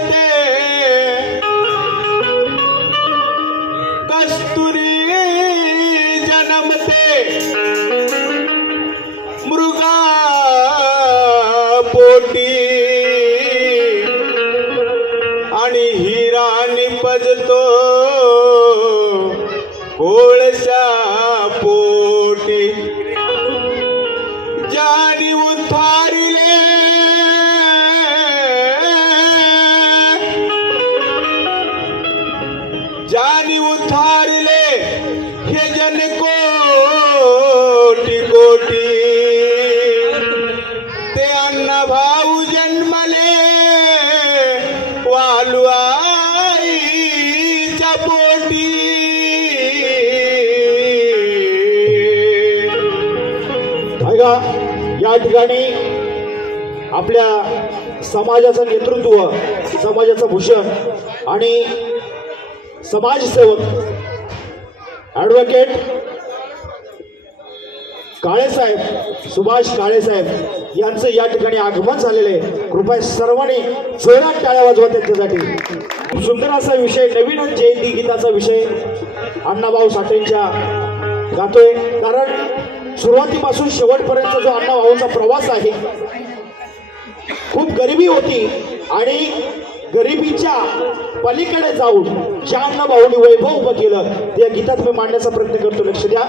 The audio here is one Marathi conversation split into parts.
जन्मते कस्तुरी जन्मते मृगा पोटी आणि हिरा निपजतो कोळशा पोटी जानी उतारिले जानी उतारिले हे जन कोटी कोटी ते अण्णा भाऊ जन्मले वालू आईच्या पोटी. ऐका, या ठिकाणी आपल्या समाजाचं नेतृत्व, समाजाचं भूषण आणि समाजसेवक ॲडव्होकेट काळेसाहेब, सुभाष काळेसाहेब यांचं या ठिकाणी आगमन झालेले. कृपया सर्वांनी जोरात टाळ्या वाजवा त्यांच्यासाठी. खूप सुंदर असा विषय, नवीनच जयंती गीताचा विषय अण्णाभाऊ साठेंच्या गातोय. कारण सुरुवातीपासून शेवटपर्यंत जो अण्णाभाऊंचा प्रवास आहे, खूप गरिबी होती आणि गरिबीच्या पलीकडे जाऊन ज्या अण्णाभाऊंनी वैभव उभं केलं त्या गीतात मी मांडण्याचा प्रयत्न करतो. लक्ष द्या.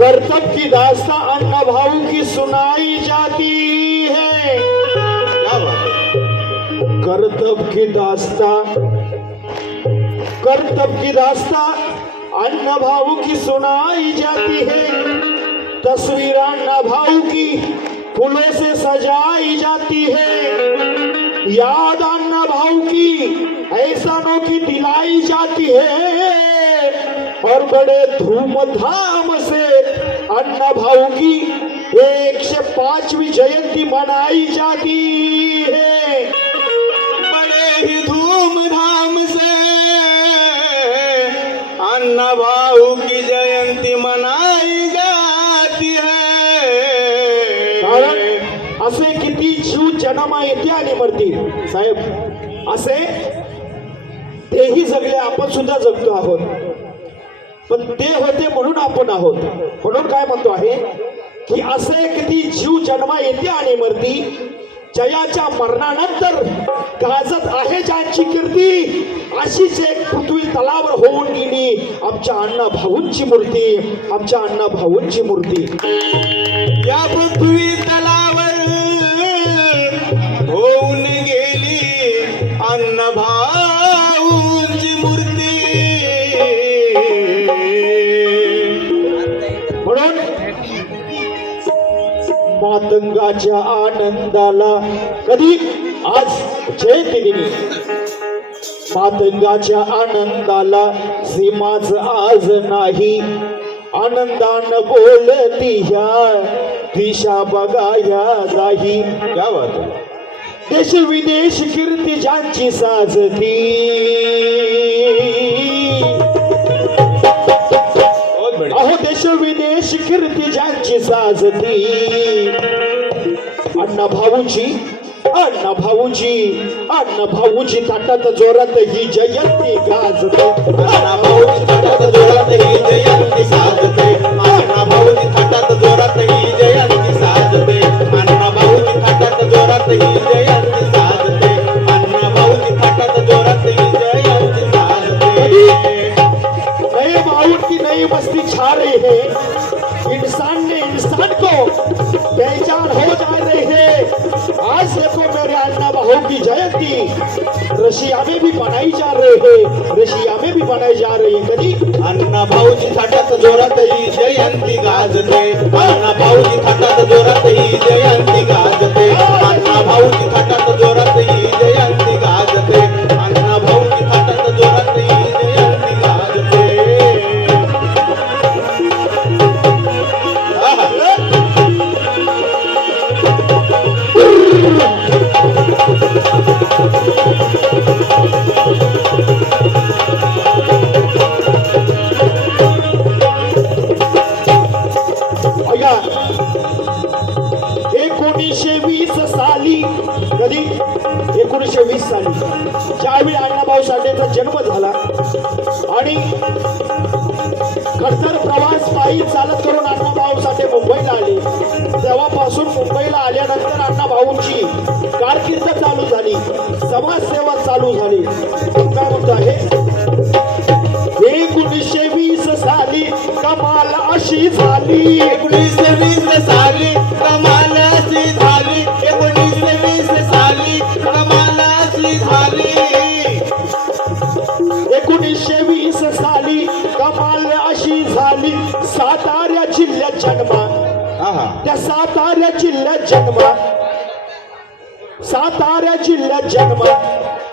करतब की दास्तां अण्णाभाऊ की सुनाई जाती है. करतब की दास्तां अण्णाभाऊ की सुनाई जाती है. तस्वीर अण्णाभाऊ की फूलों से सजाई जाती है. याद अण्णाभाऊ की एहसानों की दिलाई जाती है और बड़े धूमधाम से अण्णाभाऊ की 105वीं जयंती मनाई जाती है. बड़े ही धूमधाम से अण्णाभाऊ की जयंती मनाई जाती है. कारण असे किती जीव जन्मा येते आणि मरतील साहेब, असे तेही जगले, आपण सुद्धा जगतो आहोत. पण ते होते म्हणून आपण आहोत. म्हणून काय म्हणतो आहे की असे किती जीव जन्मा येते आणि मरती, जयाच्या मरणानंतर गाजत आहे ज्यांची कीर्ती, अशीच एक पृथ्वी तलावर होऊन गेली आमच्या अण्णाभाऊंची मूर्ती, आमच्या अण्णाभाऊंची मूर्ती. या पृथ्वी तलावर होऊन गेली अण्णाभाऊंची मूर्ती. म्हणून मातंगाच्या आनंदाला कधी आज जयंती दिनी, मातंगाच्या आनंदाला सीमाच आज नाही. आनंदानं बोलती ह्या दिशा बघाया जाही. क्या बात है. देश विदेश कीर्ती ज्यांची साजती, अहो देश विदेश कीर्ती ज्यांची साजती, अण्णाभाऊची अण्णा भाऊजी ताटात जोरात ही जयंती गाजते. अण्णा भाऊजी थाटात जोरात ही जयंती साजते. अण्णा भाऊजी थाटात जोरात ही जयंती साजते. अण्णा भाऊजी थाटात जोरात ही जयंती साजते. अण्णा भाऊजी थाटात जोरात ही जयंती साजते. नए माहौल की नई मस्ती छा रही है. इंसान ने इंसान को पहचान हो जा रही है. आज देखो मेरे अण्णा भाऊ की जयंती रशिया में भी मनाई जा रही है. रशिया में भी मनाई जा रही है. कधी अण्णा भाऊजी थाटात जोरात ही जयंती गाजते. अण्णा भाऊजी थाटात जोरात ही जयंती गाजते. अण्णा भाऊजी थाटात जोरात ही जयंती गाजते. अण्णा भाऊजी थाटात जोरात ही जयंती गाजते. आहा. अय्या 1920 साली कधी 1920 साली ज्यावेळी अण्णाभाऊ साठेंचा जन्म झाला आणि खडतर प्रवास पायी चालत करून अण्णाभाऊ साठे मुंबईला आले. तेव्हापासून मुंबईला आल्यानंतर अण्णाभाऊंची कारकीर्द चालू झाली. समाजसेवा चालू झाली. काय म्हणतो आहे 1920 साली कमाल अशी झाली. 1920 साली कमाल अशी झाली. 1920 साली कमाल अशी झाली. 1920 साली कमाल अशी झाली. सातारा जिल्ह्यात जन्मा. आहा. त्या सातारा जिल्ह्यात जन्मा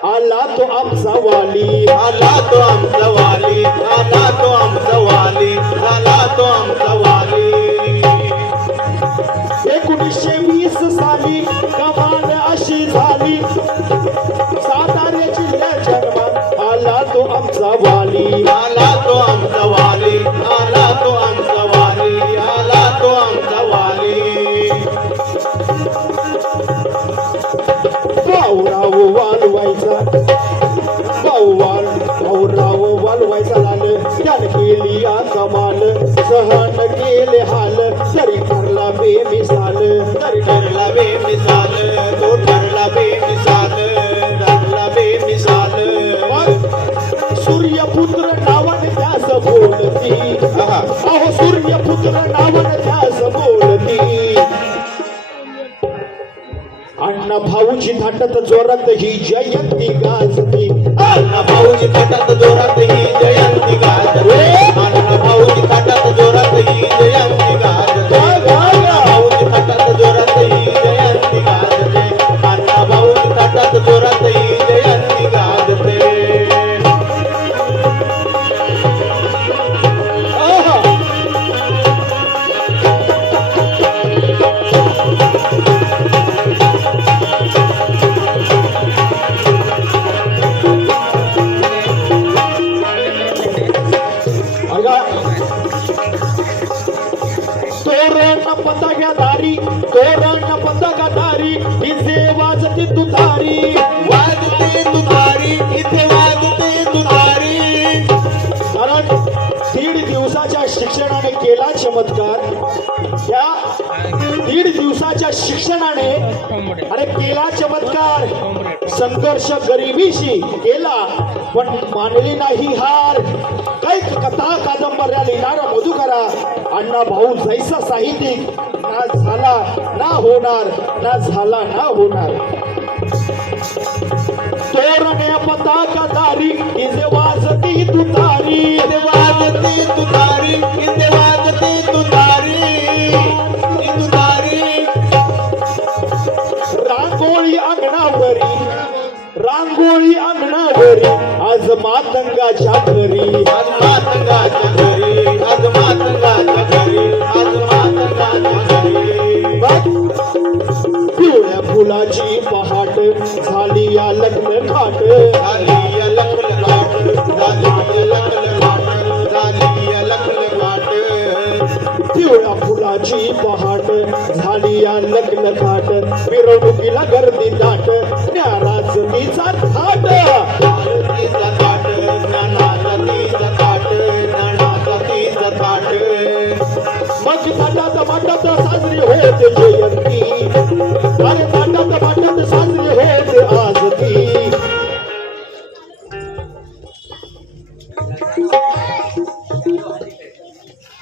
आला तो आमचा वाली. आला तो आमचा वाली. आला तो आमचा वाली. आला तो आमचा वाली. 1920 साली कमाल अशी झाली. सातारा जिल्ह्यात जन्मा आला तो आमचा वाली. आला तो आमचा वाली. आला तो आमचा वाली. आला तो आमचा वाली. भाऊराव वालवायचा लाल. त्याने केली या कमाल. सहन केले हाल तरी ठरला बेमिसाल. तरी ठरला बेमिसाल. तो ठरला बेमिसाल. ठरला बेमिसाल. सूर्यपुत्र नावाने त्यास बोलती. आहा. अहो सूर्यपुत्र नावाने त्यास बोलती. अण्णा भाऊजी थाटात जोरात ही जयंती गाजती. अण्णा भाऊजी थाटात जोरात ही जयंती गाजते. अण्णा भाऊजी थाटात जोरात ही जयंती गाजते. अण्णा भाऊजी थाटात जोरात ही जयंती गाजते. अण्णा भाऊजी थाटात जोरात ही जयंती गाजते. आहा. अगा तोरण पताकाधारी इथे वाजते तुतारी. वाजते तुतारी. इथे वाजते तुतारी. कारण 1.5 दिवसाच्या शिक्षणाने केला चमत्कार. त्या 1.5 दिवसाच्या शिक्षणाने केला चमत्कार. संघर्ष गरिबीशी केला पण मानली नाही हार. काही कथा कादंबऱ्या लिहिणारा मधुकरा अण्णा भाऊ जैसा साहित्यिक ना झाला ना होणार. तोरणे पताकाधारी इथे वाजती तुतारी. इथे वाजते तुतारी. इथे वाजते तुतारी. ही तुतारी. रांगोळी अंगणावरी आज मातंगाच्या घरी. आज मातंगाच्या घरी. आज मातंगाच्या घरी. आज मातंगाच्या घरी. पिवळ्या फुलाची पहाट झाली या लग्न घाट. झाली या लखल घाट. झाली या लखल घाट. झाली या लखल घाट. पिवळ्या फुलाची पहाट झाली या लखलखाट मिरवणुकीला गर्दी दाट न्याराच तिचा थाट आरतीचा ताट ज्ञानाचा तिचा ताट ज्ञानाचा तिचा ताट मग ताटात माटात साजरी होते जयंती अरे ताटात माटात साजरी होते आज ती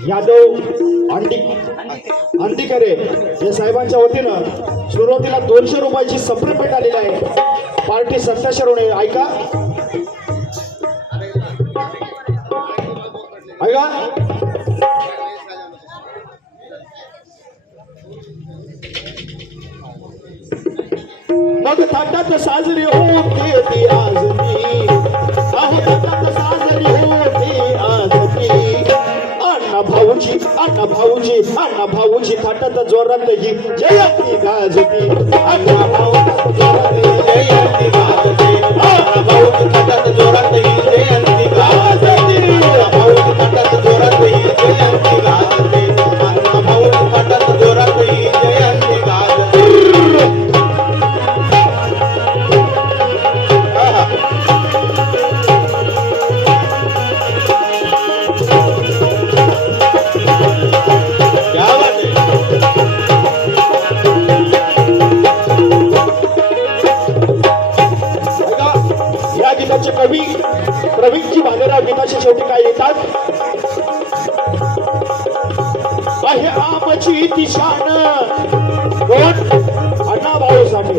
यादव अंडीकरे या साहेबांच्या वतीनं सुरुवातीला 200 रुपयाची संप्रम भेट आलेली आहे पार्टी सत्याशरवणे ऐका ऐका मग थाटात साजरी होते ती आज ती अहो थाटात साजरी होते आज ती अण्णा भाऊजी थाटात जोरात ही जयंती गाजती अण्णा भाऊ जयंती गाजते अण्णा भाऊ थाटात जोरात ही जयंती गाजते अण्णा भाऊ थाटात जोरात ही जयंती गाजते अण्णा भाऊ थाटात जोरात ही जयंती गाजते क्या बात है बघा, या गीताचे कवी प्रवीणजी भालेराव गीताच्या शेवटी काय येतात आहे आमची ती शान कोण अण्णा भाऊ साठे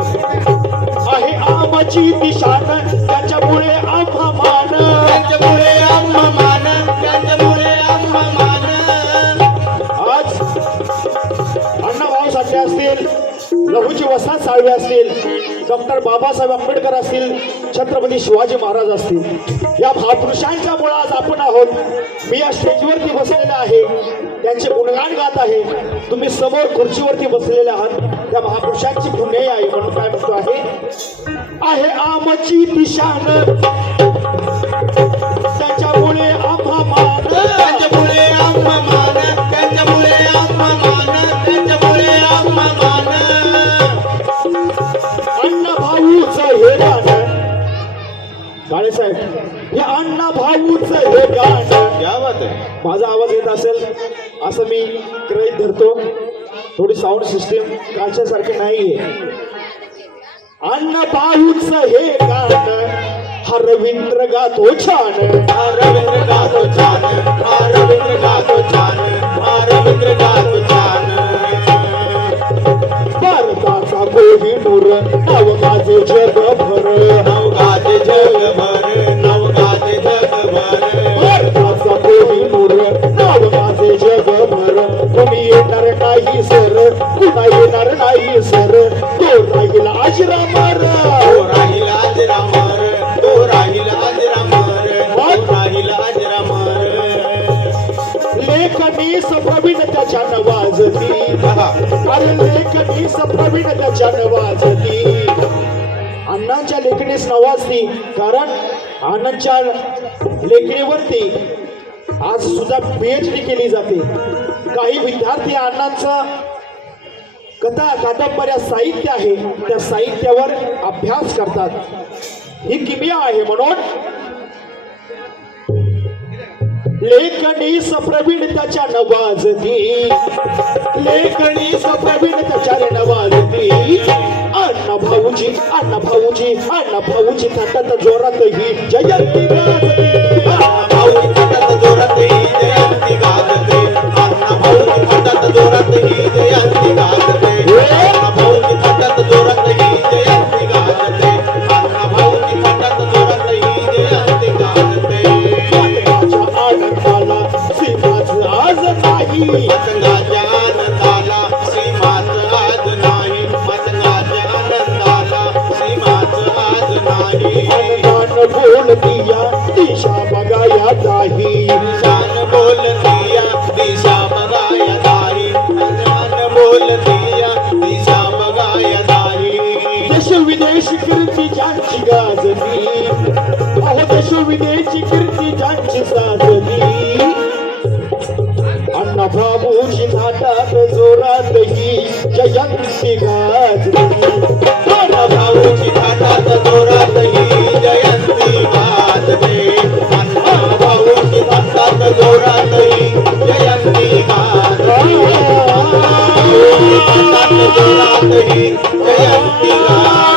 आहे आमची ती शान त्याच्यामुळे आम्हा मान त्यांच्यामुळे आम्हा मान त्यांच्यामुळे आम्हा मान आज अण्णा भाऊ साठे असतील लघुजी वसंत साळवे असतील डॉक्टर बाबासाहेब आंबेडकर असतील छत्रपती शिवाजी महाराज असतील या महापुरुषांच्या मुळे आज आपण आहोत मी या स्टेजवरती बसलेला आहे त्यांचे गुणगान गात आहे तुम्ही समोर खुर्चीवरती बसलेले आहात त्या महापुरुषांची पुण्य आहे म्हणून काय म्हणतो आहे आमची ती शान त्याच्यामुळे आम्हा मान त्यांच्यामुळे आम्हा मान त्यांच्यामुळे आम्हा मान त्यांच्यामुळे आम्हा मान अण्णा भाऊच हे गाणं काळे साहेब या अण्णा भाऊच हे गाणं क्या बात है माझा आवाज येत असेल असं मी गृहीत धरतो थोडी साऊंड सिस्टीम कालच्यासारखी नाहीये अण्णा भाऊच हे गाणं हा रवींद्र गातो छान रवींद्र गातो छान रवींद्र गातो छान रवींद्र गातो छान भारताचा कोहिनूर नाव गाजे जगभर नवगाते जगभर नवगाते जगभर भारताचा कोहिनूर नाव गाजे जगभर कोणी येणार नाही सर कुणा येणार नाही सर तो राहील आजरामर तो राहील आज रामर तो राहील आज रामर तो राहील आज रामर लेखनी सप्रवीण त्याच्या नवाजती अरे लेखनी सप्रवीण त्याच्या नवाजती अण्णांच्या लेखनीस नवाजती कारण अण्णांच्या लेखणीवरती आज सुद्धा PhD केली जाते काही विद्यार्थी अण्णांचं कथा कादंबऱ्या साहित्य आहे त्या साहित्यावर अभ्यास करतात ही किमिया आहे म्हणून लेखनी सप्रवीण त्याच्या नवाजती लेखनी सप्रवीण त्याच्या नवाजती अण्णा भाऊजी अण्णा भाऊजी अण्णा भाऊजी थाटात जोरात ही जयंती गाजती भाऊजी थाटात जोरात ही जयंती गाजते अण्णा भाऊजी थाटात जोरात ही जयंती गाजते अण्णा भाऊजी थाटात जोरात ही जयंती गाजते अण्णा भाऊजी थाटात जोरात ही जयंती गाजते पतंगाच्या आनंदाला सीमाच आज नाही पतंगाच्या आनंदाला सीमाच आज नाही पतंगाच्या आनंदाला सीमाच आज नाही अनदान बोलतीया दिशा बघाया नाही शान बोलतिया दिशा बघाया दारी शान बोलतिया दिशा बघाया दारी देश विदेश कीर्ती ज्यांची गाजली अहो देश विदेशी कीर्ती ज्यांची साजली अण्णा अण्णा भाऊची थाटात जोरात ही जयंती गाजली. अण्णा भाऊची थाटात जोरात ही जयंती गाजते. अण्णा भाऊची थाटात जोरात ही जयंती गाजते. थाटात जोरात ही जयंती गाजते.